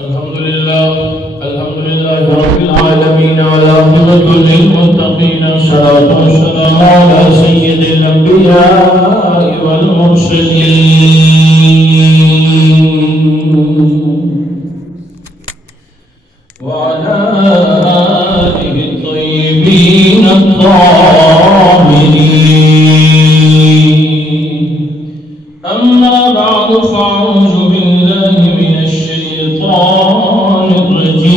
الحمد لله رب العالمين والعاقبة للمتقين الصلاة والسلام على سيد الأنبياء والمرسلين وعلى آله الطيبين الطاهرين. أما بعد فأعوذ بالله من الشيطان الرجيم.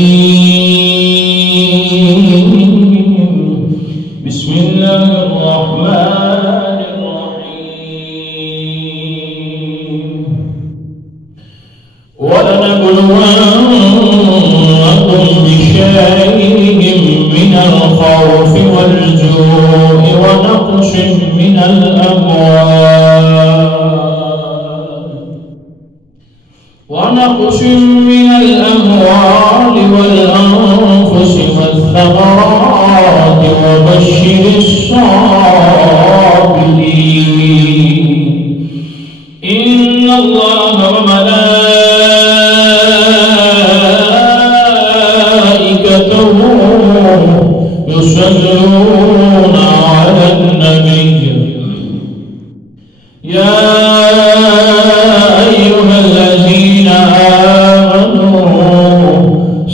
بسم الله الرحمن الرحيم. ولنبلونكم بشيء من الخوف والجوع ونقص من الأموال والأنفس والثمرات وبشر الصابرين. إن الله وملائكته يصلون على النبي يا أيها الذين آمنوا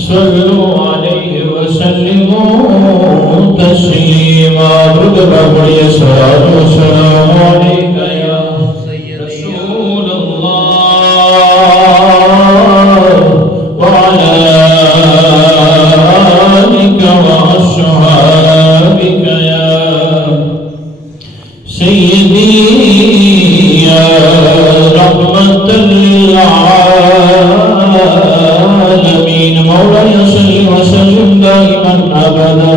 صلوا عليه وسلموا تسليما. الصلاة والسلام عليك يا رسول الله وعلى آلك وأصحابك يا سيدي يا رحمة للعالمين. مولاي صل وسلم دائما أبدا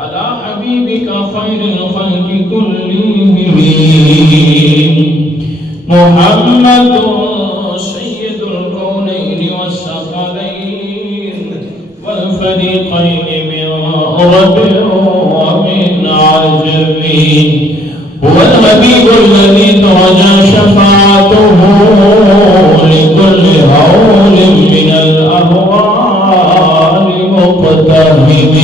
على حبيبك خير الخلق كلهم محمد سيد الكونين والثقلين والفريقين من عرب ومن عجم. هو الحبيب الذي ترجى شفاعته لكل هول من الأهوال مقتهم.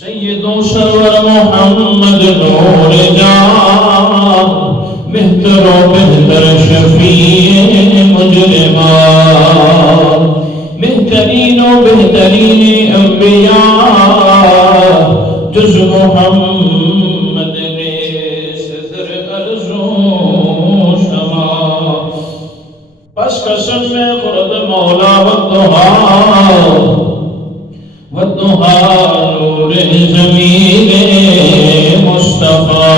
سيد سرور محمد نور جان بہتر و بہتر شفیع مجرمان بہترین و بہترین انبیاء جز محمد نے صدر ارض و شما. پس قسم میں خرد مولا والدہا نور زمین مصطفیٰ.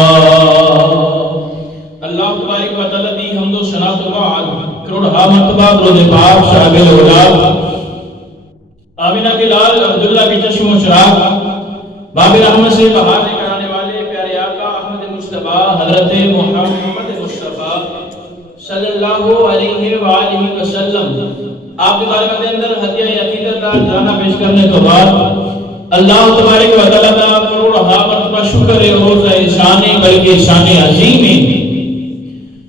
اللہ تبارک و تعالی دی حمد و ثنا و بعد کروڑ مرتبہ درود پاک صاحب الاولاد آمینہ کے لال عبداللہ کے چشم و چراغ باب رحمت سے بہار کرانے والے پیارے آقا احمد مصطفیٰ حضرت محمد مصطفیٰ صلی اللہ علیہ وآلہ وسلم آپ کی بارگاہ کے اندر ہدیہ عقیدت جانا پیش کرنے کے بعد اللہ تبارک و تعالی کا کروڑ مرتبہ شکر ہے اور احسان بلکہ احسان عظیم ہے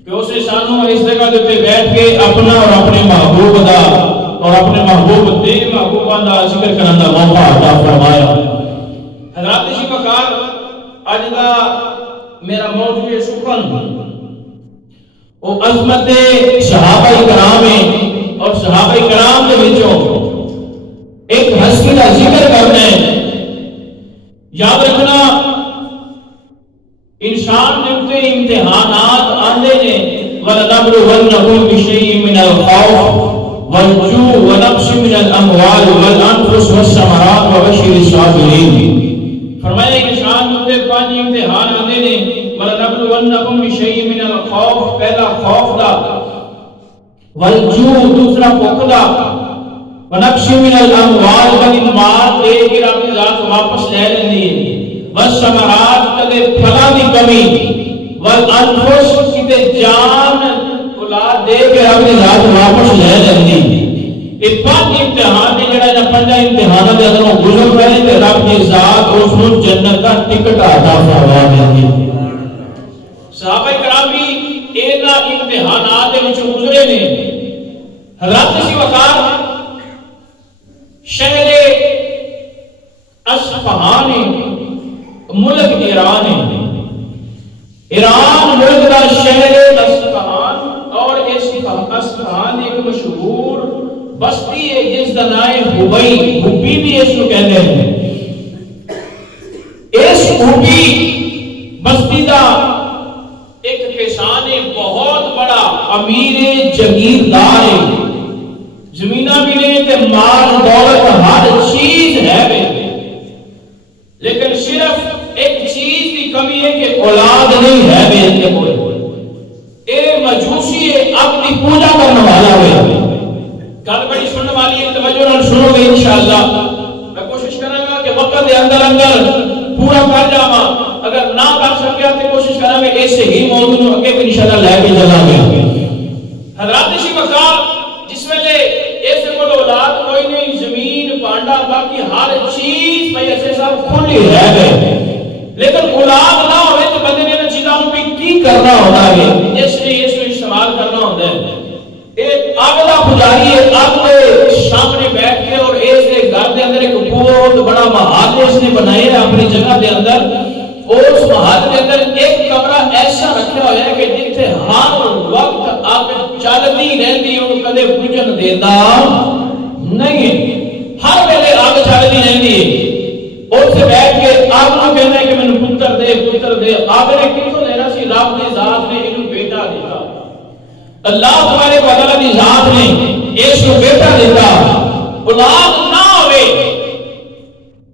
کہ اس احسانوں اور اس جگہ پہ بیٹھ کے اپنا اور اپنے محبوب دا اور اپنے محبوب دے محبوبان دا ذکر کرنے کا موقع عطا فرمایا. حضرات اسی وقار آج دا میرا موضوع سخن وہ عظمت صحابہ کرام ہے اور صحابہ کرام کے بچوں ایک ہستی کا ذکر کرنا ہے. یاد رکھنا انسان جبتے امتحانات آندے نے وَلَنَبْلُوَنَّكُمْ بِشَيْءٍ مِّنَ الْخَوْفِ وَالْجُوعِ وَنَقْصٍ مِّنَ الْأَمْوَالِ وَالْأَنفُسِ وَالثَّمَرَاتِ وَبَشِّرِ الصَّابِرِينَ. فرمایا انسان جبتے پانچ امتحان آندے نے وَلَنَبْلُوَنَّكُمْ بِشَيْءٍ مِّنَ الْخَوْفِ پہلا خوف دا والجوع دوسرا بھوک دا ونقص من الاموال والمال دے کے اپنی ذات واپس لے لیندی ہے والثمرات کدے پھلاں دی کمی والانفس کدے جان اولاد دے کے اپنی ذات واپس لے لیندی ہے. یہ پانچ امتحان نے جڑا نہ پنجا امتحاناں دے اندروں گزر رہے تے رب دی ذات اس نوں جنت دا ٹکٹ عطا فرما دیندی ہے. صحابہ کرام بھی انہاں امتحانات دے وچ گزرے نے حضرات سی وقار شہر اصفہان ملک ایران ملک کا شہر اصفہان، اور اس اصفہان ایک مشہور بستی ہے جس کا نام حبی بھی اس کو کہتے ہیں۔ اس حبی بستی کا ایک کسان بہت بڑا امیر جگیردار ہے، زمینہ بھی نہیں تے مال دولت ہر چیز ہے، لیکن صرف ایک چیز کی کمی ہے کہ اولاد نہیں ہے بے کوئی۔ اے مجوسی ہے، اپنی پوجا کرنے والا ہے۔ گل بڑی سننے والی ہے، توجہ نال سنو گے انشاءاللہ۔ میں کوشش کروں گا کہ وقت دے اندر پورا کر جاواں، اگر نہ کر سکیا تو کوشش کریں گے اس ہی موضوع نو اگے بھی انشاءاللہ لے کے چلاں گے۔ حضرات سی وقار جس ویلے اس کول اولاد کوئی نہیں، زمین پانڈا باقی ہر چیز پئی ایسے سب کھلی رہ گئے، لیکن اولاد نہ ہوئے تو بندے نے ان چیزاں بھی کی کرنا ہوتا ہے، اس لیے اس کو استعمال کرنا ہوتا ہے۔ ایک آگ دا پجاری ہے، آگ کے سامنے بیٹھ کے، اور اس کے گھر دے اندر ایک بہت بڑا محل اس نے بنایا ہے اپنی جگہ دے اندر۔ اس محل دے اندر ایک کمرہ ایسا رکھا ہوا ہے کہ جتھے ہر وقت آگ چلتی رہتی، انہوں کدے بجھن دیتا نہیں ہے، ہر ویلے آگ چلتی رہتی ہے۔ اور سے بیٹھ کے آگ نو کہنا ہے کہ میں نے پتر دے پتر دے۔ آگ نے کتوں دینا سی؟ رب دی ذات نے انہوں بیٹا دیتا، اللہ تبارک و تعالیٰ دی ذات نے اس کو بیٹا دیتا۔ اولاد نہ ہوئے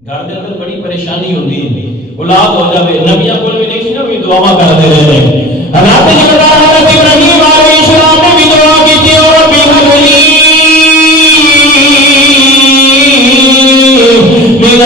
گھر دے اندر بڑی پریشانی ہوتی ہے، اولاد ہو جاوے نبیاں کول بھی نہیں سی نا بھی دعا کرتے رہے۔ حضرت حضرت ابراہیم علیہ السلام نے بھی دعا کی تھی، اور رب هب لي من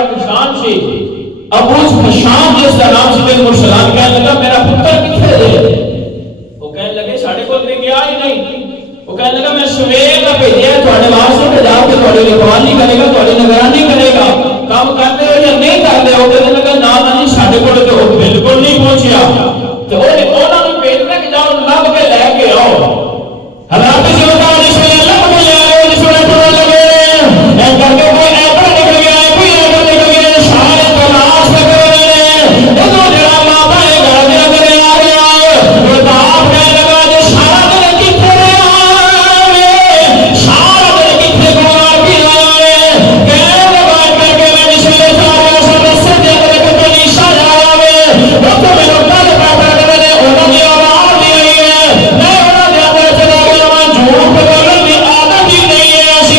بڑا کسان سی ابوس خشام جس کا نام سی بن مرسلان کہنے لگا میرا پتر کتنے دے؟ وہ کہنے لگے ساڑھے کو دے گیا ہی نہیں. وہ کہنے لگا میں سویر کا بھیجیا ہے تھوڑے واسطے پہ جا کے تھوڑی رکھوالی کرے گا تھوڑی نگرانی کرے گا کام کرتے ہو یا نہیں کرتے ہو. کہنے لگا نام نہیں ساڑھے کو تو بالکل نہیں پہنچیا. تو انہوں نے بھیجنا کہ جاؤ لب کے لے کے آؤ. حضرات سے ہوتا جس میں لب کے لے آئے جس میں پڑھ لگے کر کے کوئی ایپر نکل گیا کوئی ایپر نکل گیا سارے تلاش میں کر رہے ہیں. ادھر جڑا ماں بھائی گھر دے اندر آ گیا وہ تاپ کہنے لگا جو سارا دن کتنے سارا دن کتنے گوار بھی آئے کہنے لگا کر کے میں جس میں سارا سا رسے دے کر کے تو نیشا جایا میں وہ تو میں لوگ کل پیدا کرنے انہوں نے آواز دی رہی ہے میں انہوں نے اندر چلا گیا میں جھوٹ بولن کی عادت ہی نہیں ہے ایسی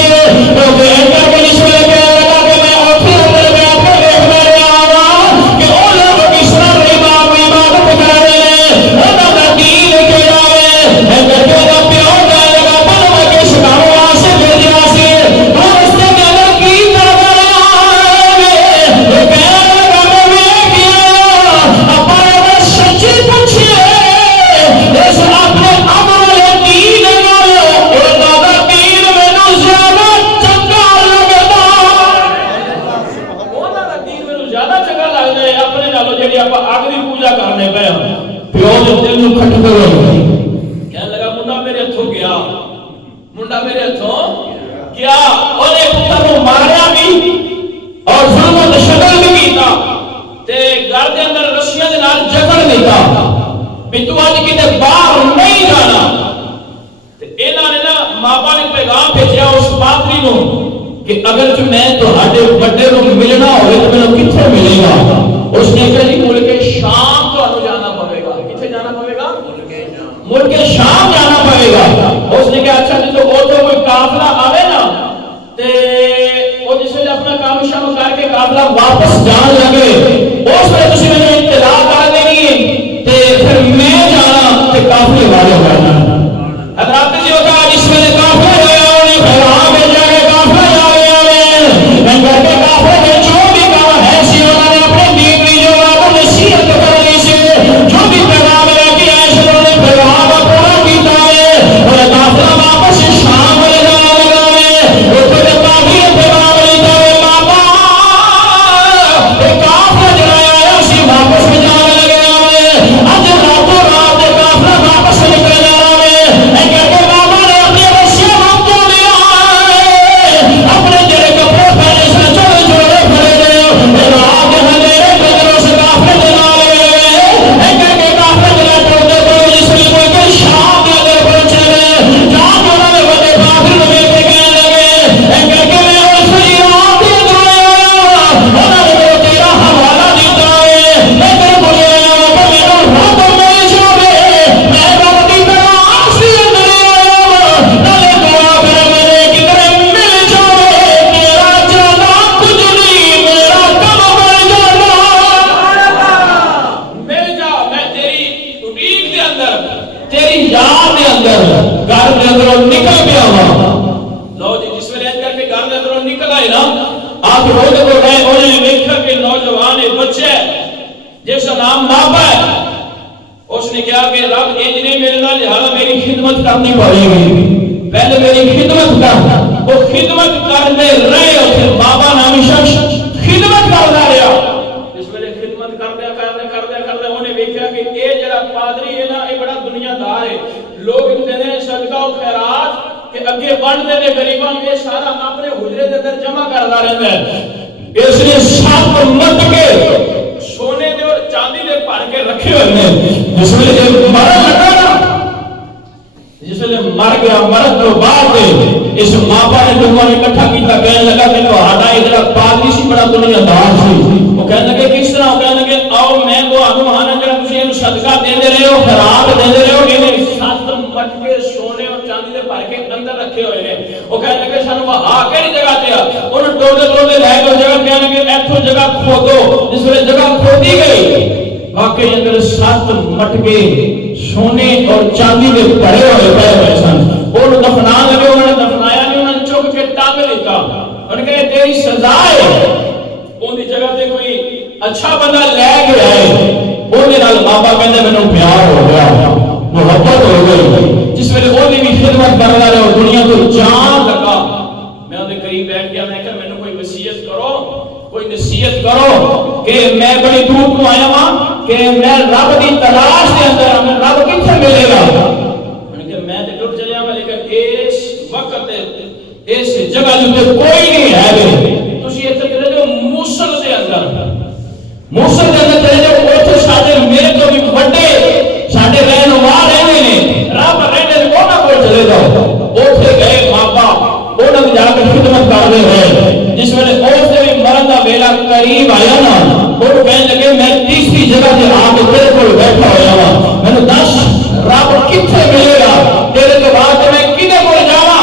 تو کہنے کر کے جس میں کہنے لگا کہ میں اپنے اندر میں اپنے دیکھ میں رہا ہوں کہ ان لوگوں کی سر عبادت کر رہے ہیں انہوں نے دین کے جائے میں کر کے ادا پیوں جائے لگا بلوہ کے شکاروں آسے بھیجیا سے اور اس نے کہنے کی طرح آئے وہ کہنے لگا میں کیا اپنے سچی پوچھئے اس اپنے عمل دین والو اور دادا دین میں نو زیادہ چنگا لگتا وہ دادا دین میں نو زیادہ چنگا لگ جائے اپنے نالو جیڑی آپ آگری پوجا کرنے پہ پیو جو دل نو کھٹ کرو کہنے لگا منڈا میرے ہتھوں گیا منڈا میرے ہتھوں کیا اور ایک پتر کو ماریا بھی اور ظلم و تشدد بھی کیتا تے گھر دے اندر رسیاں دے نال جگڑ دیتا بھی تو اج کتے باہر نہیں جانا. انہوں نے نا ماپا نے پیغام بھیجا اس پادری نو کہ اگر جو میں تہاڈے بڑے نو ملنا ہوئے تو مینوں کتھے ملے گا. اس نے کہا جی ملک شام تو جانا پڑے گا. کتھے جانا پڑے گا؟ ملک شام جانا پڑے گا. اس نے کہا اچھا جی تو وہ تو کوئی قافلہ آوے نا تے وہ جس ویلے اپنا کام شام کر کے قافلہ واپس جان لگے اس ویلے تسی مینوں اطلاع کر دینی ہے تے پھر میں جانا تے قافلے والے ہو جانا. حضرات جی ہوتا جس ویلے قافلے ہوئے انہیں پیغام بھیجا کے قافلہ جا رہے میں کر کے قافلے میں جو بھی کام ہے سی انہوں نے اپنے دین کی جو بات نصیحت کرنی سے جو بھی پیغام لے کے آئے سے انہوں نے پیغام پورا کیتا ہے اور قافلہ واپس شام میں جانا لگا ہے وہ پھر قافلے پیغام لیتا ہے بابا ایک قافلہ جلایا ہے اسی واپس میں جانا لگا ہے اج راتوں رات قافلہ واپس نکل جانا ہے میں کہتے بابا نے اپنے رسیاں وقتوں لیا ہے اپنے جڑے کپڑے پہنے سے چلے جوڑے پھڑے گئے رات ہنیرے قدروں سے قافلے جلا لگے میں کہتے قافلے جلا پڑتے تو جس میں کوئی کہ شام کے اندر پہنچے گئے جہاں انہوں نے بڑے قافلے میں بیٹھے گئے لگے میں کہتے میں اس کی رات کے اندر آیا انہوں نے وہ تیرا حوالہ دیتا ہے میں تیرے بولے آیا کہ میرا رات میں جاوے میں رابطی طرح آسی اندر آیا نلے دعا کر میرے کدھر مل جاوے میرا جانا کچھ نہیں میرا کم مل جانا مل جا میں تیری اٹیک دے اندر تیری یاد دے اندر گھر دے اندروں نکل گیا ہوا. لو جی جس میں رہت کر کے گھر دے اندروں نکل آئے نا آپ روز کو گئے انہوں نے دیکھا کہ نوجوان بچے جس کا نام نابا ہے اس نے کہا کہ رب یہ نہیں میرے نال لہذا میری خدمت کرنی پڑے گی پہلے میری خدمت کر. وہ خدمت کرنے رہے ہوتے بابا نامی شخص خدمت کرنا رہا اس ویلے خدمت کردیا انہیں دیکھا کہ یہ جڑا پادری ہے نا یہ بڑا دنیا دار ہے لوگ دینے صدقہ و خیرات کہ اگے بڑھتے ہیں غریباں یہ سارا اپنے حجرے دے اندر جمع کرتا رہتا ہے اس لیے سب مت کے سونے دے اور چاندی دے بھر کے رکھے ہوئے ہیں. جس ویلے مرن لگا نا جس ویلے مر گیا مرن تو بعد اس ماپا نے لوگوں نے اکٹھا کیتا کہنے لگا کہ تہاڈا ادھر پادری سی بڑا دنیا دار سی. وہ کہنے لگے کس طرح؟ وہ کہنے لگے آؤ میں تہانوں ہانا جڑا تسی اینو صدقہ دیندے رہے ہو خیرات دیندے رہے ہو اینے 7 مٹکے سونے اور چاندی دے بھر کے اندر رکھے ہوئے ہیں. وہ کہنے لگے سانوں وہاں کیڑی جگہ تے انہوں ٹوٹے لے کے جگہ کہنے لگے ایتھوں جگہ کھودو. جس ویلے جگہ کھودی گئی واقعی اندر 7 مٹکے سونے اور چاندی دے بھرے ہوئے سن. انہوں دفنا لگے انہوں نے دفنایا نہیں انہوں نے چک کے ٹانگ لیتا انہوں نے کہا تیری سزا ہے ان کی جگہ تے کوئی اچھا بندہ لے کے آئے وہ بابا کہتے میں پیار ہو گیا محبت ہو گئی جس ویلے وہ بھی خدمت کر رہا ہے اور دنیا کو جان لگا میں ان کے قریب بیٹھ گیا میں کہا میں نے کوئی وصیت کرو کوئی نصیحت کرو کہ میں بڑی دور کو آیا ہوں کہ میں رب کی تلاش کے اندر ہمیں رب کتنے ملے گا میں تے ٹر چلیا ہوں لیکن اس وقت اس جگہ جو کوئی نہیں ہے تسی ایتھے چلے جو موصل دے اندر چلے جو اوتھے ساڈے میرے تو بھی بڑے ساڈے رہنما رہندے نے رب رہندے نے انہاں کول چلے جاؤ اوتھے گئے بابا انہاں جا کے خدمت کردے ہوئے جس ویلے اوتھے بھی مرن دا ویلا قریب آیا نا وہ کہنے لگے میں تیسری جگہ تے آ کے تیرے کول بیٹھا ہویا ہوں مینوں دس رب کتنے ملے گا تیرے کے بعد میں کدے کول جاواں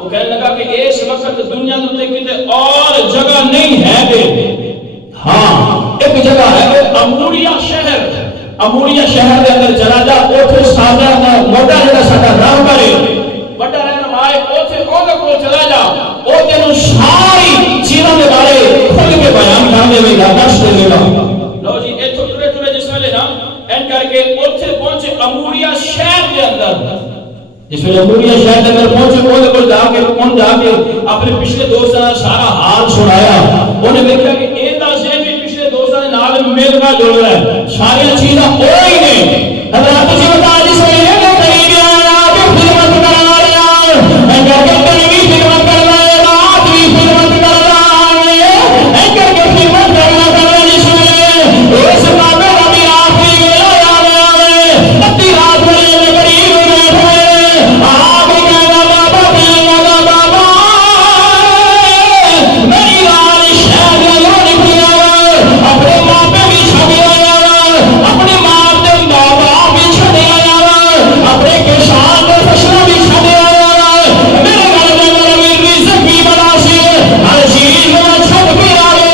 وہ کہنے لگا کہ اس وقت دنیا دے کتے اور جگہ نہیں ہے کہ ہاں ایک جگہ ہے اموریا شہر دے اندر چلا جا اوتھے ساڈا موٹا جڑا ساڈا راہ کرے بڑا رہنما ہے اوتھے اودے کول چلا جا او تینوں ساری چیزاں دے بارے کھل کے بیان کر دے گا دس دے گا لو جی ایتھوں ٹرے جس ویلے نا این کر کے اوتھے پہنچے اموریا شہر دے اندر جس ویلے اموریا شہر دے اندر پہنچے اودے کول جا کے اپنے پچھلے دوستاں دا سارا حال سنایا انہیں دیکھا کہ ایندا سے بھی پچھلے دوستاں دے نال مل کا جڑ رہا ہے ساری چیزاں وہی نے حضرات جی بتا جس ویلے کہ قریب آیا کہ خدمت کرا رہا ہے کر کے قریبی خدمت کر رہا ہے رات بھی خدمت کر رہا ہے کر کے خدمت کرنا جس ویلے اس بابے ربی آخری ویلا آ رہا ہے اتی رات ویلے قریب بیٹھے آپ کہنا بابا میری لال شہر نکلی اپنے ماں پہ بھی چھڑ آیا اپنے ماں کے بابا بھی چھڑ آیا اپنے کسان کے فصلوں بھی چھڑ آیا میرے گھر میں میرا رزق بھی بڑا سی ہر چیز میں چھڑ کے آیا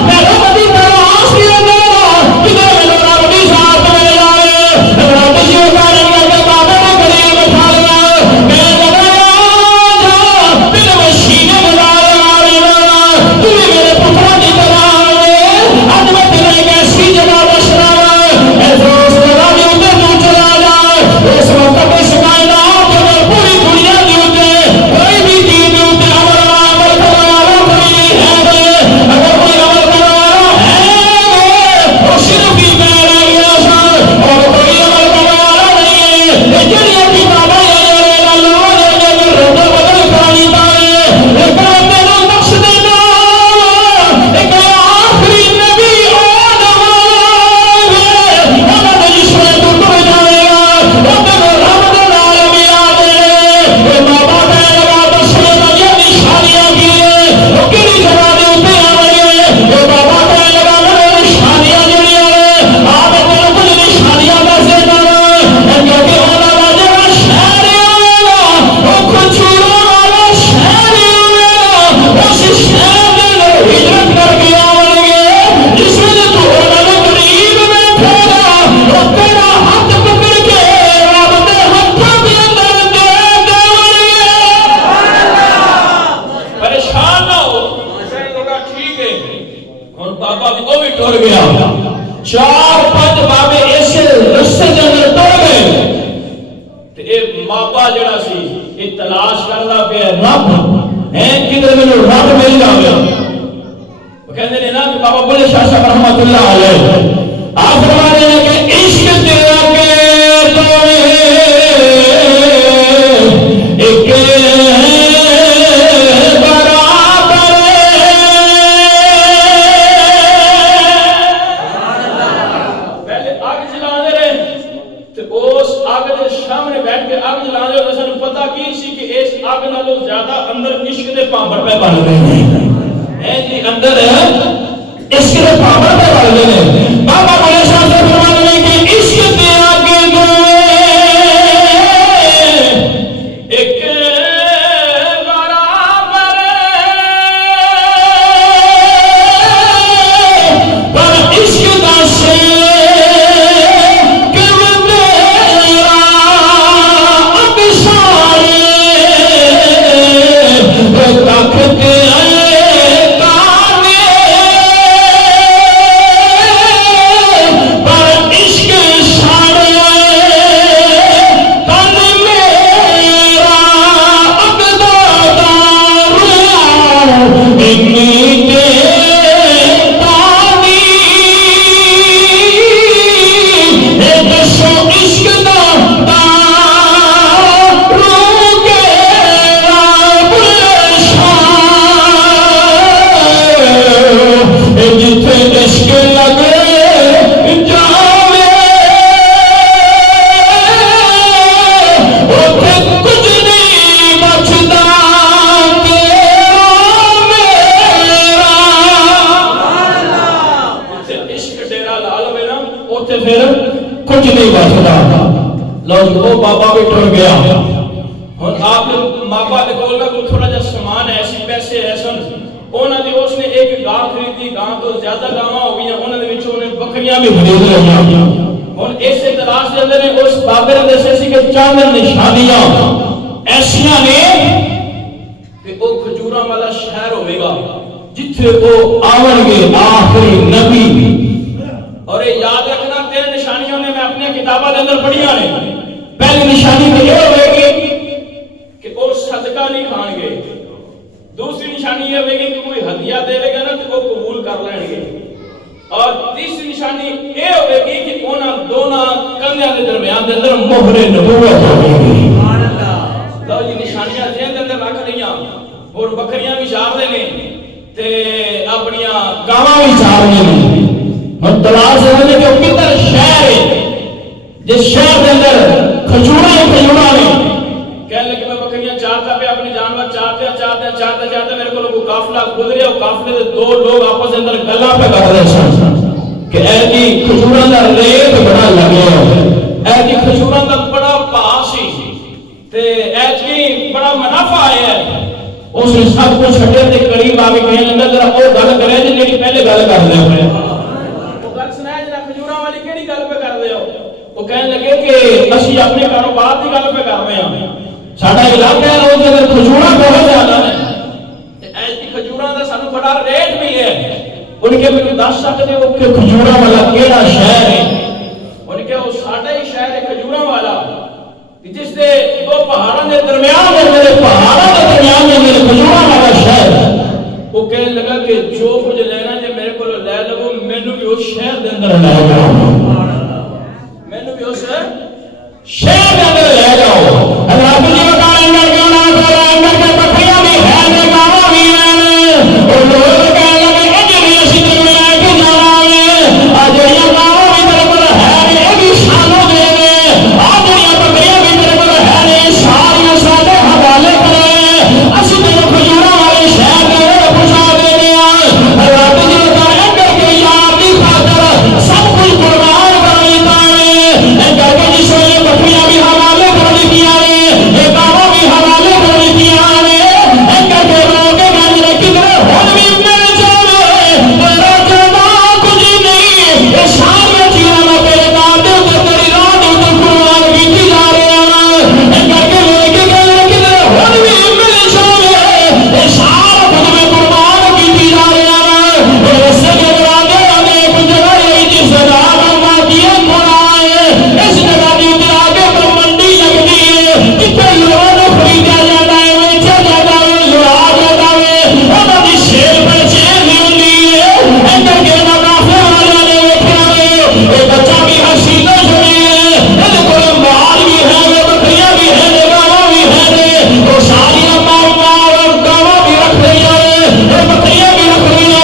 میں رب کی تلاش کے اندر کدھر میرا رب کی ذات میں آئے رب کی کارن کے بابا نے قریب اٹھا لیا میں لگایا جا میرے مشینے بنا رہا تو میرے پتروں کی طرح آج میں تیرے ایسی جگہ بس رہا ہے دوست لگا دی اتنے تو چلا جا اس وقت اس کائنات میں پوری دنیا دی اتنے کوئی بھی دین دی اتنے عمل کرنے والا کوئی نہیں ہے اگر کوئی عمل کرنے والا ہے وہ صرف ہی میں رہ گیا سا اور کوئی عمل کرنے والا نہیں ہے جنیا کی بابا یہ اللہ نے رب بدل کرانی پائے ایک تینوں نقش دینا ایک آخری نبی آدم انہوں نے جس میں تو ٹر جائے گا وہ تینوں رب دے نال بھی آ دے بابا کہنے لگا دس یہ نشانیاں کی وہ کہڑی جگہ دے اتنے آ رہی ہے بابا کہنے لگا میرے نشانیاں جڑیاں نے آپ تینوں کچھ نشانیاں دس دینا کیونکہ انہوں کا جڑا شہر آئے گا وہ کھجوروں والا شہر آئے گا اس شہر کے لوگ ہجرت کر کے آؤ گے جس میں تو انہوں نے قریب بیٹھے گا وہ تیرا ہاتھ پکڑ کے رب دے ہاتھوں کے اندر دے پریشان نہ ہو ٹھیک ہے اور بابا بھی وہ بھی ٹر گیا چار پانچ بابے ایسے رستے کے اندر ٹر گئے تے بابا جڑا سی یہ تلاش کرنا پیا رب ہے کدھر میں رب مل جائے وہ کہتے ہیں نا کہ بابا بلے شاہ صاحب رحمت اللہ علیہ آپ فرماتے ہیں کہ عشق تیرا کے دوڑے ایک برابر پہلے آگ جلا دے رہے تے اس آگ دے سامنے بیٹھ کے آگ جلا دے اور سانو پتہ کی سی کہ اس آگ نالوں زیادہ اندر عشق دے پامبر پہ بن رہے ہیں جی اندر عشق دے پامبر پہ بن رہے ہیں بابا بولے شاہ سے فرماتے ہیں کہ عشق تیرا کے دوڑے ایک برابر پر عشق دا سے تک کے کچھ نہیں بچتا. لو جی وہ بابا بھی ٹر گیا. ہوں آپ ماپا کے کول کوئی تھوڑا جا سامان ایسی پیسے ایسا انہوں نے اس نے ایک گاں خریدی. گاں تو زیادہ گاواں ہو گئی. انہوں نے بکریاں بھی خرید لیا. ہوں اس تلاش کے اندر اس بابے نے دسے سی کہ چند نشانیاں ایسیاں نے کہ وہ کھجوراں والا شہر ہوئے گا جتھے وہ آون گے آخری نبی. اور یاد رکھنا 3 نشانیوں نے میں اپنی کتابوں کے اندر پڑھیاں نے. پہلی نشانی تو یہ ہوئے گی کہ وہ صدقہ نہیں کھان گے. دوسری نشانی یہ ہوئے گی کہ کوئی ہدیہ دے گا نا تو وہ قبول کر لیں گے. اور تیسری نشانی یہ ہوئے گی کہ انہاں دونوں کندھیاں دے درمیان دے اندر مہر نبوت ہوگی. لو جی نشانیاں ذہن دے اندر رکھ لیاں. اور بکریاں بھی چار دے نے تے اپنی گاواں بھی چار نے. ہن تلاش ہے کہ وہ کدھر شہر ہے جس شہر دے اندر کھجوراں ہی کھجوراں نے. کہنے لگے میں بکریاں چارتا پہ اپنی جانور چارتے میرے کو کوئی قافلہ گزریا. قافلے دے 2 لوگ آپس دے اندر گلاں پہ کر رہے سن کہ اے جی کھجوراں دا ریٹ بڑا لگیا. اے جی کھجوراں دا بڑا بھا سی تے اے جی بڑا منافع آیا ہے. اس نے سب کو چھڈے تے قریب آ کے کہنے لگا ذرا او گل کرے جی پہلے گل کر دے ہوئے. وہ گل سنایا جڑا کھجوراں والی کیڑی گل پہ کر دے ہو. وہ کہنے لگے کہ اسی اپنے کاروبار کی گل پہ کر رہے ہیں. ساڈا علاقہ ہے اس اندر کھجوراں بہت زیادہ ہیں تے ایسی کھجوراں دا سانو بڑا ریٹ بھی ہے. ان کے مینوں دس سکدے ہو کہ کھجوراں والا کیڑا شہر ہے. ان کے وہ ساڈا ہی شہر ہے کھجوراں والا جس دے دو پہاڑاں دے درمیان میرے پہاڑاں دے درمیان میرے کھجوراں والا شہر. وہ کہنے لگا کہ جو کچھ لینا جے میرے کو لے لو مینوں بھی اس شہر دے اندر لے جاؤ. مینوں بھی اس شہر دے اندر لے جاؤ. رب جی بتائیں گے کیوں نہ کریں گے بکریاں بھی ہیں نے گاواں بھی ہیں. اور لوگ کہنے لگے اج بھی اسی تے لے کے جانا ہے. آ جڑیاں گاواں بھی میرے کول ہیں نے اے بھی شانوں دے نے. آ جڑیاں بکریاں بھی میرے کول ہیں نے ساریاں ساڈے حوالے کرے. اسی تے کھجوراں والے شہر دے اندر پہنچا دینے آ. رب جی بتائیں گے کہ یار دی خاطر سب کچھ قربان کر دیتا ہے. اے کر کے جس ویلے بکریاں بھی حوالے کر دیا نے اے گاواں بھی حوالے کر دیا نے. اے کر کے لوگ گل کدھر ہن بھی مل جاوے تیرا جانا کچھ نہیں. اے سارے چیزاں تیرے نام دے تے تیری راہ دے تے قربان کیتی جا رہے ہیں. اے کر کے لوگ گل کدھر ہن بھی مل جاوے اے سارا کچھ میں قربان کیتی جا رہے ہیں. اے اس کے بعد دے کچھ جگہ جس جگہ میں کیا کھڑا ہے اس جگہ دی تے آگے تو منڈی لگدی ہے جتھے لوگوں خریدا جاتا ہے ویچا جاتا ہے لڑا جاتا ہے. انہاں دی سیل پرچیز ہوندی ہے. اے کر کے کافی والے نے ویکھیا ہے اے بچہ بھی حسینہ جڑے ہے. اے کول مال بھی ہے بکریاں بھی ہیں گاواں بھی ہیں. وہ ساری مال گاواں بھی رکھ رہی ہے اے بکریاں بھی رکھ رہی ہے.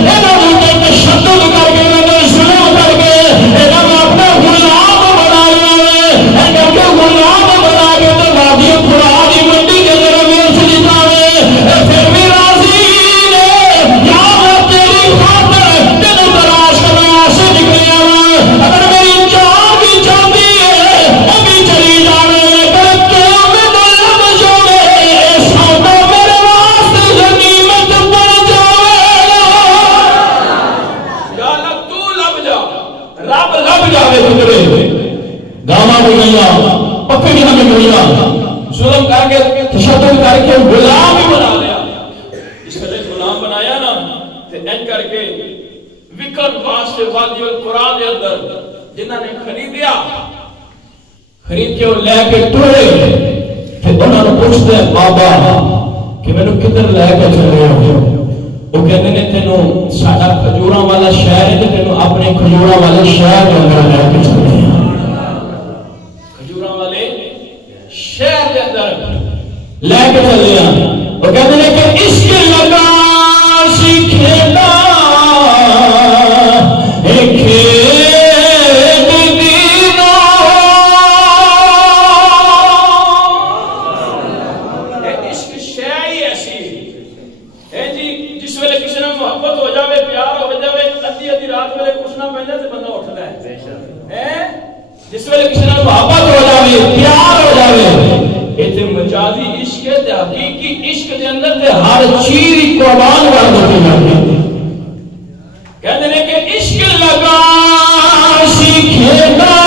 انہاں دے تشدد کر کے ظلم کر کے انہاں نے اپنا غلام بنا لیا ہے. اے کر کے غلام بنا کے تو وادی خدا دی منڈی کے اندر بیچ دیتا ہے. اے پھر بھی راضی نے یا میں تیری خاطر تینوں تلاش کرنے سے نکلیا ہوں. اگر میری جان بھی جاتی ہے وہ بھی چلی جاوے پر قیامت لب جاوے. اے سودا میرے واسطے غنیمت بن جاوے یا اللہ تو لب جا. رب لب جاوے تجرے. گاواں بھی گئیاں بکریاں بھی گئیاں ظلم کر کے تشدد کر کے غلام بھی بنا لیا. اس ویلے غلام بنایا نا تے این کر کے وکر واسطے وادی القرا دے اندر جنہاں نے خریدیا خرید کے وہ لے کے ٹرے تے انہاں نے پوچھتے ہیں بابا کہ مینوں کدھر لے کے چلے ہو. وہ کہندے نے تینوں ساڈا کھجوراں والا شہر ہے تے تینوں اپنے کھجوراں والے شہر دے اندر لے کے چلے ہیں. کھجوراں والے شہر دے اندر لے کے چلے ہیں. وہ کہندے نے کہ اس کے لگا سکھیتا ایک کھیت دینا. عشق شے ہی ایسی ہے جی جس ویلے کسی نے محبت ہو جاوے پیار ہو جاوے ادھی ادھی رات ویلے کچھ نہ پہندا تے بندہ اٹھدا ہے. جس ویلے کسی نال محبت ہو جاوے پیار ہو جاوے ایتھے مجازی عشق ہے تے حقیقی عشق دے اندر تے ہر چیز قربان کر دتی جاتی ہے کہتے ہیں کہ عشق لگا سیکھے گا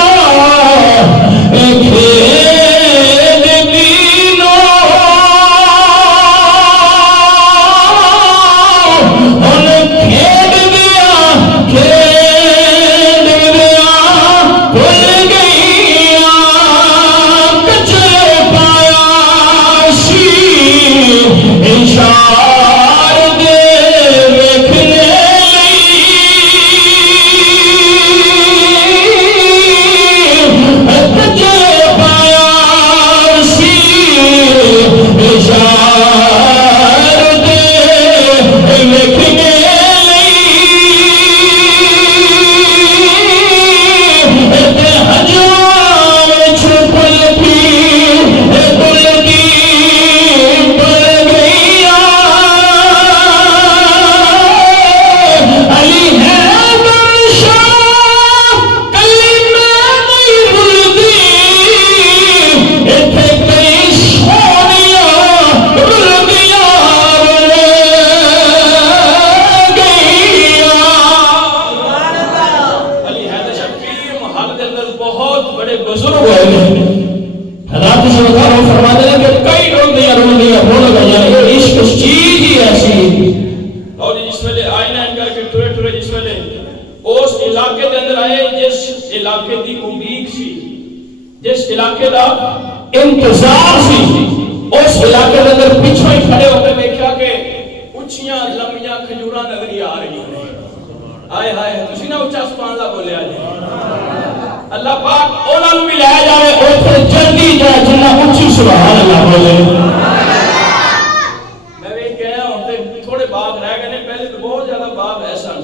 انتظار سی اس علاقے کے اندر پیچھے ہی کھڑے ہو کے دیکھا کہ اونچیاں لمبیاں کھجوراں نظر آ رہی ہیں ہائے ہائے تسی نہ اونچا سبحان اللہ بولیا جی اللہ پاک انہاں نوں بھی لے جاوے اوتھے جلدی جائے جنہ اونچی سبحان اللہ بولے میں وی کہیا ہن تھوڑے باغ رہ گئے نے پہلے تو بہت زیادہ باغ ایسا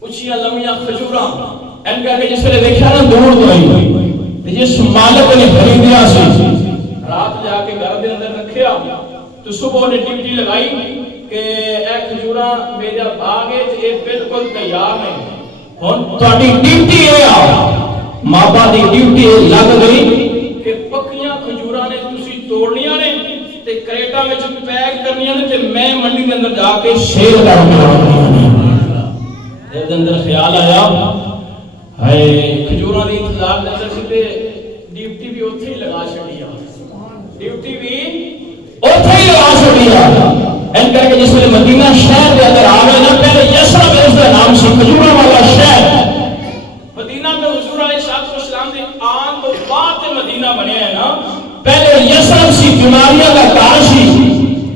اونچیاں لمبیاں کھجوراں ان کر کے جس ویلے دیکھا نا دور تو آئی جس مالک نے خریدیا سی رات جا کے گھر دے اندر رکھیا تو صبح نے ڈیوٹی لگائی کہ اے کھجوراں میرا باغ ہے تے اے بالکل تیار ہے ہن تہاڈی ڈیوٹی ہے ماپا دی ڈیوٹی لگ گئی کہ پکیاں کھجوراں نے تسی توڑنیاں نے تے کریٹا وچ پیک کرنیاں نے تے میں منڈی دے اندر جا کے سیل کرنیاں نے دے اندر خیال آیا ہائے کھجوراں دی انتظار دے اندر سی تے ڈیوٹی بھی اوتھے ہی لگا چھڈیا ڈیوٹی بھی اوتھے ہی لگا چھڈیا این کر کے جس ویلے مدینہ شہر دے اندر آوے نا پہلے یسرب اس دا نام سی کھجوراں والا شہر مدینہ تے حضور علیہ الصلوۃ والسلام دے آن تو بعد تے مدینہ بنیا ہے نا پہلے یسرب سی بیماریاں دا گھر سی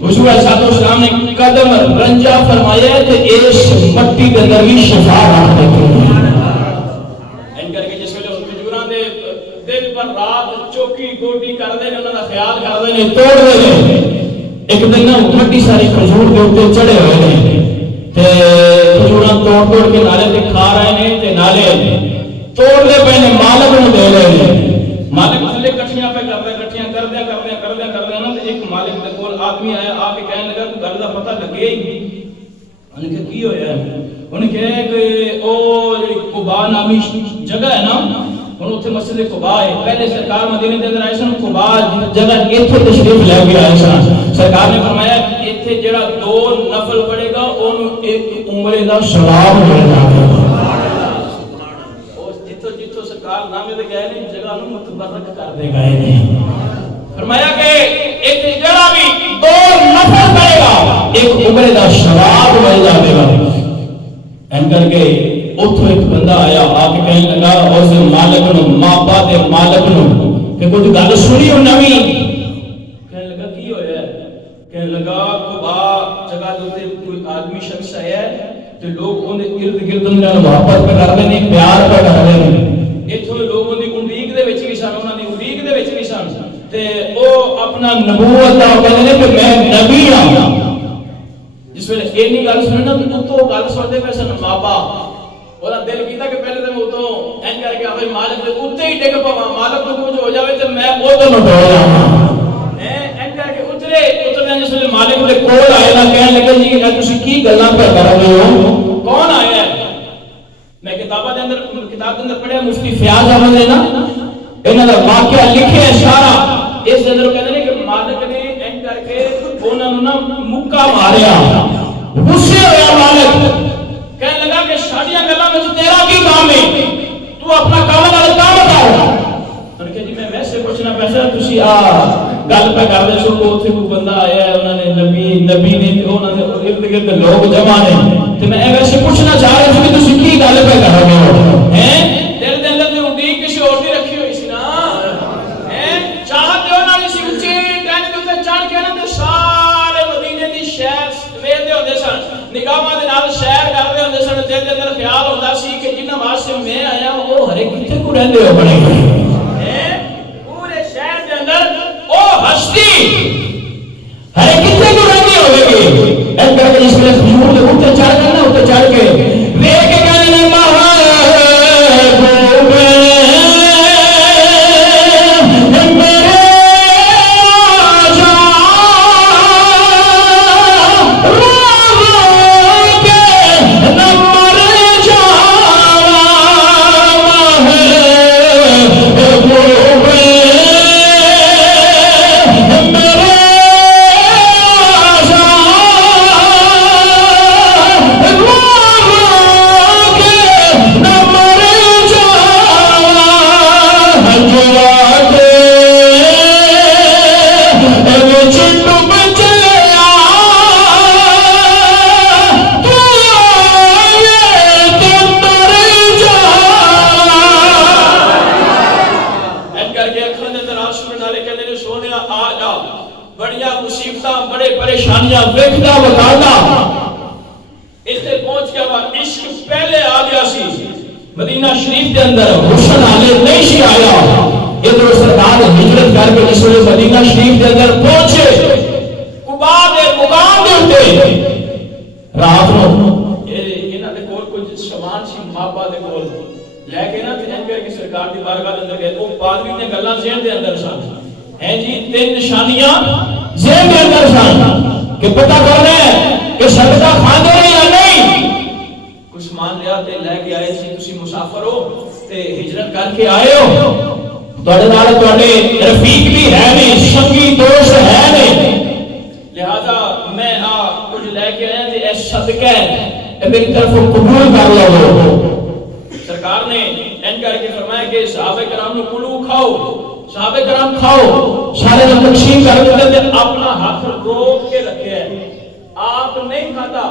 حضور علیہ الصلوۃ والسلام نے قدم رنجا فرمایا تے اس مٹی دے اندر بھی شفا رکھ دتی دن پر رات چوکی گوڈی کر دے انہاں دا خیال کر دے توڑ دے ایک دن نا بڑی ساری کھجور دے اوپر چڑھے ہوئے نے تے کھجوراں توڑ کے نالے تے کھا رہے نے تے نالے توڑ دے پے نے مالک نوں دے رہے نے مالک تھلے کٹھیاں پہ کردے نا تے ایک مالک دے کول آدمی آیا آ کے کہنے لگا گل دا پتہ لگے ہی انہاں کہ کی ہویا ہے انہاں کہے کہ او جڑی قباء نامی جگہ ہے نا ہن اوتھے مسجد قباء ہے پہلے سرکار مدینے دے اندر آئے سن قباء جگہ ایتھے تشریف لے کے آئے سن سرکار نے فرمایا ایتھے جڑا 2 نفل پڑھے گا اونوں ایک عمرے دا ثواب ملے گا سبحان اللہ اس جتھوں سرکار نامے تے گئے نے جگہ نوں متبرک کر دے گئے نے فرمایا کہ ایتھے جڑا بھی 2 نفل پڑھے گا ایک عمرے دا ثواب مل جاوے گا این کر کے اتھو ایک بندہ آیا آ کے کہنے لگا اس مالک نو ماپا دے مالک نو کہ کچھ گل سنی ہو نویں کہنے لگا کی ہویا ہے کہنے لگا قباء جگہ تے کوئی آدمی شخص آیا ہے تے لوگ اون دے ارد گرد نال محبت پہ کردے نے پیار پہ کردے نے ایتھوں لوگ اون دی اڈیک دے وچ بھی سن انہاں دی اڈیک دے وچ بھی سن تے او اپنا نبوت دا کہندے نے کہ میں نبی ہاں جس ویلے اینی گل سننا تو گل سنتے پے سن ماپا اور دل کیتا کہ پہلے تے وہ تو این کر کے اپنے مالک دے اوتے ہی ڈگ پوا مالک کو کچھ ہو جاوے تے میں او تو نہ ڈر جاواں این کر کے اترے جس ویلے مالک دے کول آئے نا کہنے لگے جی کہ تسی کی گلاں کر رہے ہو کون آیا ہے میں کتاب کتاب اندر پڑھیا مفتی فیاض احمد نے نا انہاں دا واقعہ لکھے اشارہ اس اندر کہندے نے کہ مالک نے این کر کے انہاں نوں نا مکہ ماریا غصے ہویا مالک کہنے لگا کہ شادیاں گلاں وچ تیرا کی کام ہے تو اپنا کام نال کام بتاؤ انہوں نے کہا جی میں ویسے پوچھنا پیسہ تسی گل پہ کر دے سو کو اتنے کوئی بندہ آیا ہے انہوں نے نبی نے انہوں نے ارد گرد لوگ جمع نے تو میں ویسے پوچھنا چاہ رہا ہوں کہ تسی کی گل پہ کر رہے ہو ہیں دل دے اندر تو امید کسی اور دی رکھی ہوئی سی نا ہیں چاہتے ہو نا اسی اونچی ٹہنی دے اوپر چڑھ کے نا تے سارے مدینے دی شہر ویکھ دے ہوندے سن نگاہاں دے نال سیر کردے ہوندے سن دل دے اندر خیال ہوندا سی کہ جنہاں واسطے میں آیا او ہر ایک کتے کو رہندے ہو بنے ہیں پورے شہر دے اندر او ہستی ہر کتے کو رہندی ہوے گی ایک کر کے اس میں حضور دے اوپر چڑھ کے نا اوپر چڑھ کے ویکھ کے کہنے رفیق بھی ہے نہیں سنگی دوست ہے نہیں لہذا میں کچھ لے کے آیا تھے اے صدقہ ہے میری طرف قبول کر لو سرکار نے این کر کے فرمایا کہ صحابہ کرام نے کلو کھاؤ صحابہ کرام کھاؤ سارے نے تقسیم کر دیتے تھے اپنا ہاتھ روک کے رکھے ہے آپ نہیں کھاتا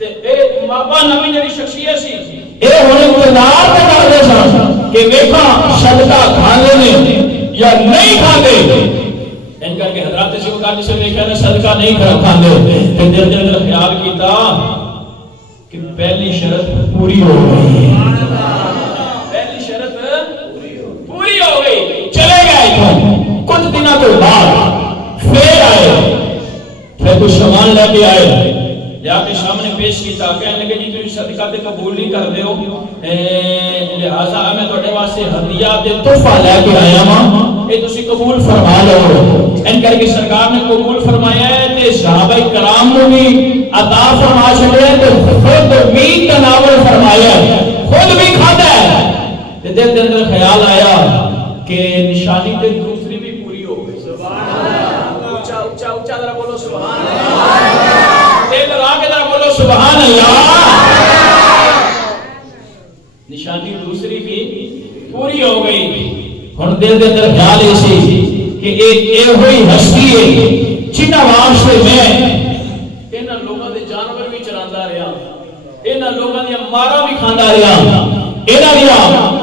تے اے مابا نمی جڑی شخصیت سی اے ہونے انتظار پہ کر دے سن کہ ویکھا صدقہ کھانے نے یا نہیں کھاتے ان کر کے حضرات سے وہ کہا جسے دیکھا ہے صدقہ نہیں کھاتے پھر دل دل خیال کیتا کہ پہلی شرط پوری ہو گئی پہلی شرط پوری ہو گئی چلے گئے کچھ دنوں کے بعد پھر آئے پھر کچھ سامان لے کے آئے جا کے سامنے پیش کیتا کہنے لگے جی تسی صدقہ تے قبول نہیں کردے ہو لہذا میں تواڈے واسطے ہدیہ تے تحفہ لے کے آیا ہاں اے تسی قبول فرما لو ان کر کے سرکار نے قبول فرمایا ہے تے صحابہ کرام نے بھی عطا فرما چھڑے تے خود بھی تناول فرمایا خود بھی کھاتا ہے تے دل دے اندر خیال آیا کہ نشانی تے دوسری بھی پوری ہو گئی سبحان اللہ اونچا اونچا اونچا ذرا بولو سبحان اللہ دل لگا کے ذرا بولو سبحان اللہ نشانی دوسری بھی پوری ہو گئی ہن دل دے اندر خیال ایسی کہ اے ہوئی ہستی ہے جنہاں واسطے میں انہاں لوگاں دے جانور بھی چراندا رہیا انہاں لوگاں دی مارا بھی کھاندا رہیا انہاں دی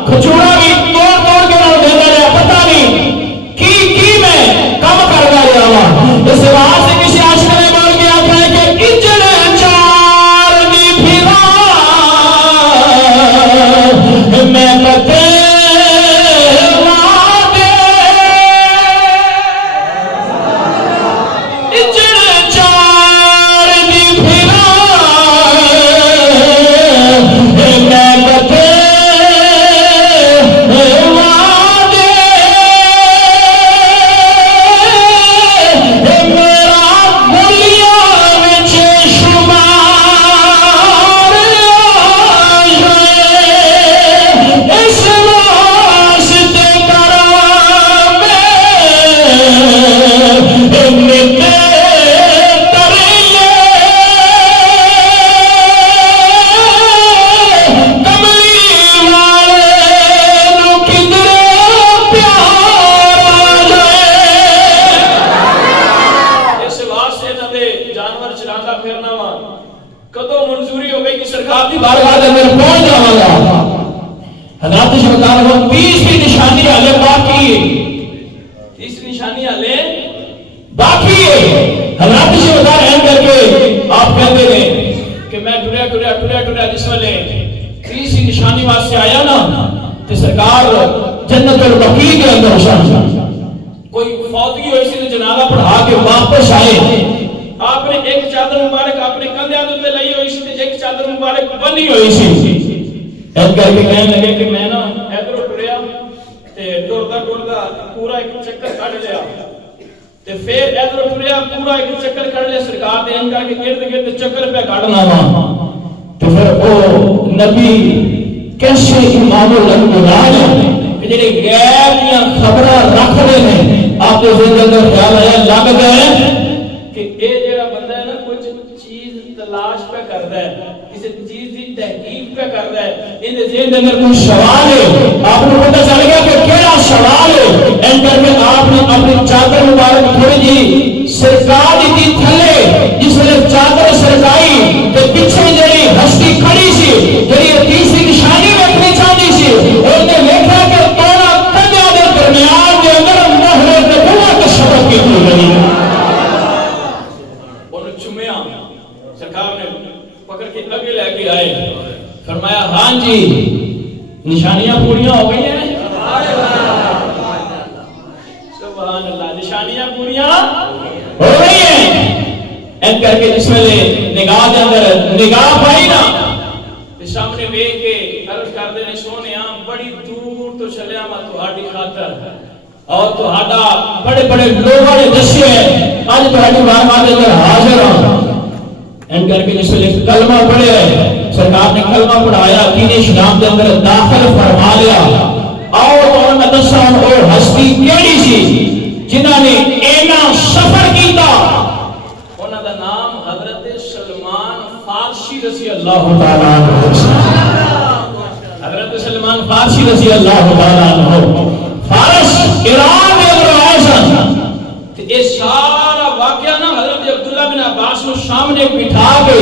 کھجورا بھی توڑ توڑ کے نال دیندا رہیا پتہ نہیں کی میں کم کردا رہیا وا اس واسطے کسی عاشق نے بول کے آکھیا کہ اجڑ چار دی پھرا میں پتے میرا چلاتا پھرنا وا کدو منظوری ہو گئی کہ سرکار کی بارگاہ دے اندر پہنچ جاواں گا حضرت سرکار وہ 30 نشانی ہلے باقی ہے 30 نشانی ہلے باقی ہے حضرت سرکار ہیں کر کے آپ کہتے ہیں کہ میں ٹریا جس ویلے 30 نشانی واسطے آیا نا تے سرکار جنت البقیع کے اندر شان کوئی فوتگی ہوئی سی تو جنازہ پڑھا کے واپس آئے آپ نے ایک چادر مبارک اپنے کندھے تے لئی ہوئی سی تے ایک چادر مبارک بنی ہوئی سی ایک کر کے کہنے لگے کہ میں نا ادھر ٹریا تے ٹردا پورا ایک چکر کٹ لیا تے پھر ادھر ٹریا پورا ایک چکر کٹ لیا سرکار نے ان کر کے گرد چکر پہ کٹنا وا تے پھر او نبی کیسے امام الانبیاء کہ جڑے غیب دیاں خبراں رکھ رہے ہیں آپ کے ذہن اندر خیال آیا لگ گئے کہ اے جڑا بندہ ہے نا کچھ چیز تلاش پہ کرتا ہے کسی چیز کی تحقیق پہ کرتا ہے ان ذہن اندر کوئی سوال ہے آپ کو پتہ چل گیا کہ کیا سوال ہے این کر کے آپ نے اپنی چادر مبارک تھوڑی جی سرکار دی تھلے جس ویلے چادر سرکائی تے پیچھے جڑی ہستی کھڑی سی جڑی تیسری نشانی ویکھنی چاہتی سی اس نے دیکھا کہ توڑا کندھیاں دے درمیان دے اندر مہر نبوت کے شبق کی گئی انہوں چومیا سرکار نے پکڑ کے اگے لے کے آئے فرمایا ہاں جی نشانیاں پوریاں ہو گئی ہیں سبحان اللہ نشانیاں پوریاں ہو گئی ہیں این کر کے جس ویلے نگاہ دے اندر نگاہ پائی نا تے سامنے ویکھ کے عرض کردے نے سونیا بڑی دور تو چلیا میں تہاڈی خاطر اور تہاڈا بڑے بڑے لوگوں نے دسیا اج تہاڈی بارگاہ دے اندر حاضر ہاں این کر کے جس ویلے کلمہ پڑھیا سرکار نے کلمہ پڑھایا دین اسلام دے اندر داخل فرما لیا اور انہاں نے دسا اور ہستی کیڑی سی جنہاں نے اینا سفر کیتا انہاں دا نام حضرت سلمان فارسی رضی اللہ تعالی عنہ حضرت سلمان فارسی رضی اللہ تعالی عنہ فارس ایران میں روایت تے یہ سارا واقعہ نا حضرت عبداللہ بن عباس کو سامنے بٹھا کے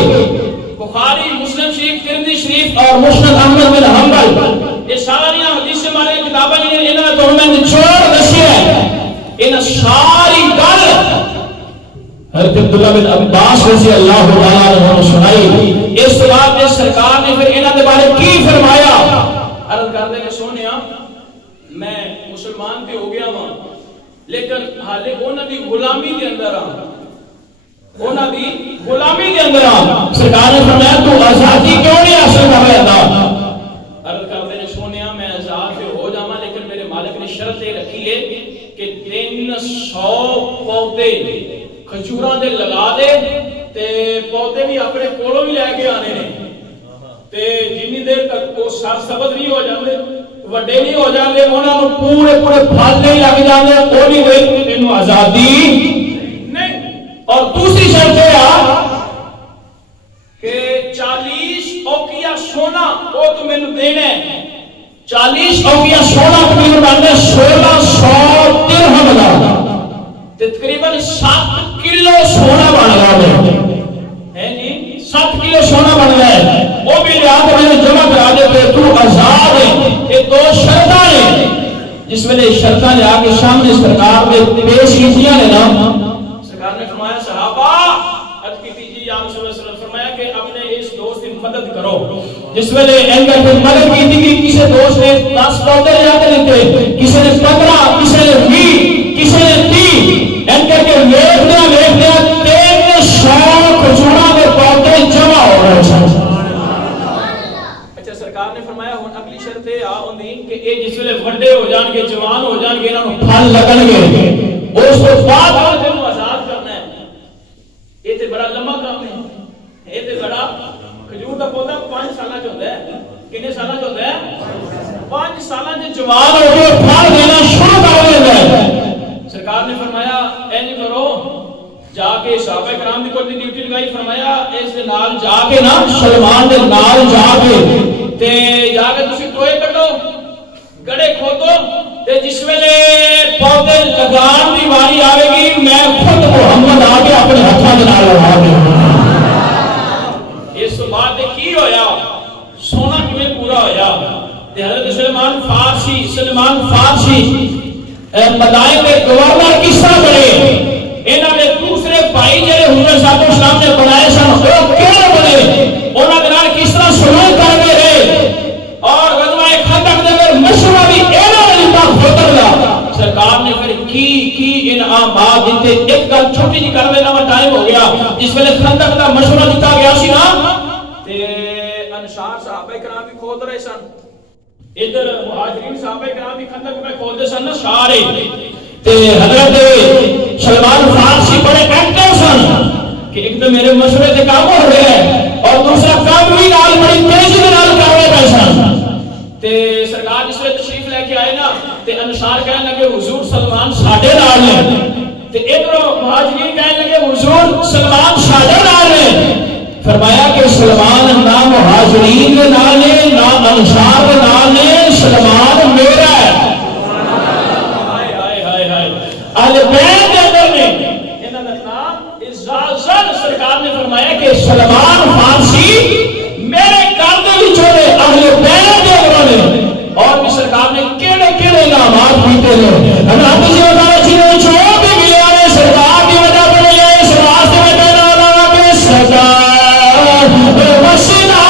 بخاری مسلم شریف ترمذی شریف اور مسند احمد بن حنبل یہ ساری حدیث ہمارے کتابیں انہاں تو میں نچوڑ دسیا ہے ان ساری گل حضرت عبداللہ بن عباس رضی اللہ تعالی عنہ نے سنائی اس کے بعد نے سرکار نے پھر انہاں دے بارے کی فرمایا عرض کردے نے سونیا میں مسلمان تے ہو گیا ہاں لیکن حالے انہاں دی غلامی دے اندر ہاں انہاں دی غلامی دے اندر ہاں سرکار نے فرمایا تو آزادی کیوں نہیں حاصل کر رہا تھا عرض کردے نے سونیا میں آزاد تے ہو جاواں لیکن میرے مالک نے شرط یہ رکھی ہے کہ 300 پودے کھجوراں دے لگا دے تے پودے بھی اپنے کولوں بھی لے کے آنے نے تے جنی دیر تک وہ سبز نہیں ہو جاندے وڈے نہیں ہو جاندے انہاں نوں پورے پھل نہیں لگ جاندے اونی دیر اینو آزادی نہیں اور دوسری شرط ہے کہ 40 اوقیہ سونا وہ تو مینوں دینا ہے 40 اوقیہ سونا تقریباً بنتا 1600 درہم دا تقریباً 7 کلو سونا بن گیا ہے جی 7 کلو سونا بن گیا ہے وہ بھی لیا تو میں جمع کرا دے تو آزاد ہے یہ 2 شرطاں ہیں جس میں شرطاں لے آگے سامنے سرکار نے پیش کیتیاں نے نا سرکار نے فرمایا صحابہ عرض کی جی یا رسول اللہ صلی اللہ علیہ وسلم فرمایا کہ اپنے اس دوست کی مدد کرو جس میں نے اینگر پر مدد کی تھی کہ کسی دوست نے 10 پودے لے کے دیتے کسی نے 15 کسی نے 20 کسی نے 30 اینگر کے لیکھنے 300 کھجوراں کے پودے جمع ہو رہے ہیں اچھا سرکار نے فرمایا ہن اگلی شرط ہے ہوندی کہ اے جس ویلے وڈے ہو جان گے جوان ہو جان گے انہاں نوں پھل لگن گے اس تو بعد انہاں آزاد کرنا ہے یہ تے بڑا لمبا کام ہے یہ تے بڑا کھجور دا پودا 5 سالاں چ ہوندا ہے کنے سالاں چ ہوندا ہے 5 سالاں چ جوان ہو کے پھل دینا شروع کر دیندا ہے سرکار نے فرمایا اینج کرو جا کے صحابہ کرام دی کوئی ڈیوٹی لگائی فرمایا اس دے نال جا کے نا سلمان دے نال جا کے تے جا کے تسی ٹوئے کڈو گڑے کھودو تے جس ویلے پودے لگان دی واری آوے گی میں خود محمد آ کے اپنے ہاتھاں دے نال لگا دوں سلمان فارسی مدائن کے گورنر کس طرح بنے، انہوں نے دوسرے بھائی جڑے حضور صاحب اسلام نے بنائے سن وہ کیوں بنے، انہوں نے کس طرح سلوک کرتے رہے، اور غزوہ خندق دے اندر مشورہ بھی انہوں نے دیتا خطر دا سرکار نے پھر کی انعامات دیتے۔ ایک گل چھوٹی جی کر لینا میں ٹائم ہو گیا، جس ویلے خندق دا مشورہ دیتا گیا سی نا تے انصار صحابہ کرام بھی کھود رہے سن، ادھر مہاجرین صحابہ کرام بھی خندق میں کھودے سن نا سارے، تے حضرت سلمان فارسی بڑے ایکٹیو سن کہ ایک تو میرے مشورے سے کام ہو رہے ہیں اور دوسرا کام بھی نال بڑی تیزی میں نال کر رہے سن۔ تے سرکار جس وقت تشریف لے کے آئے نا تے انصار کہنے لگے حضور سلمان ساڈے نال نے، تے ادھر مہاجرین کہنے لگے حضور سلمان ساڈے نال نے۔ فرمایا کہ سلمان نہ مہاجرین کے نال نے نہ انصار کے نال نے، سلمان میرا ہے۔ اہل بیت کے اندر نے انہاں دا نام اعزازن سرکار نے فرمایا کہ سلمان فارسی میرے گھر دے وچوں نے اہل بیت دے اندر نے، اور بھی سرکار نے کیڑے کیڑے انعامات دیتے ہیں۔ حضرت جی وغیرہ جی نے جو بھی ملیا ہے سرکار کی وجہ پر ملیا ہے، اس واسطے میں کہنا ہوں کہ سرکار وسیلہ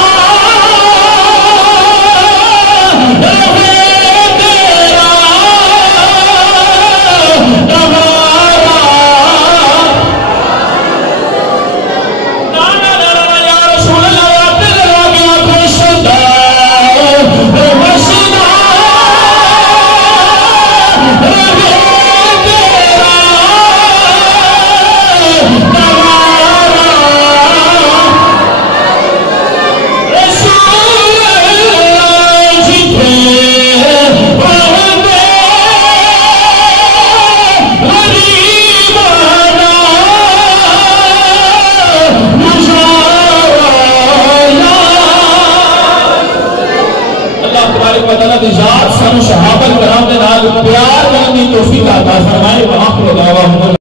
صحابہ کرام کے نال پیار کرنے کی توفیق عطا فرمائے۔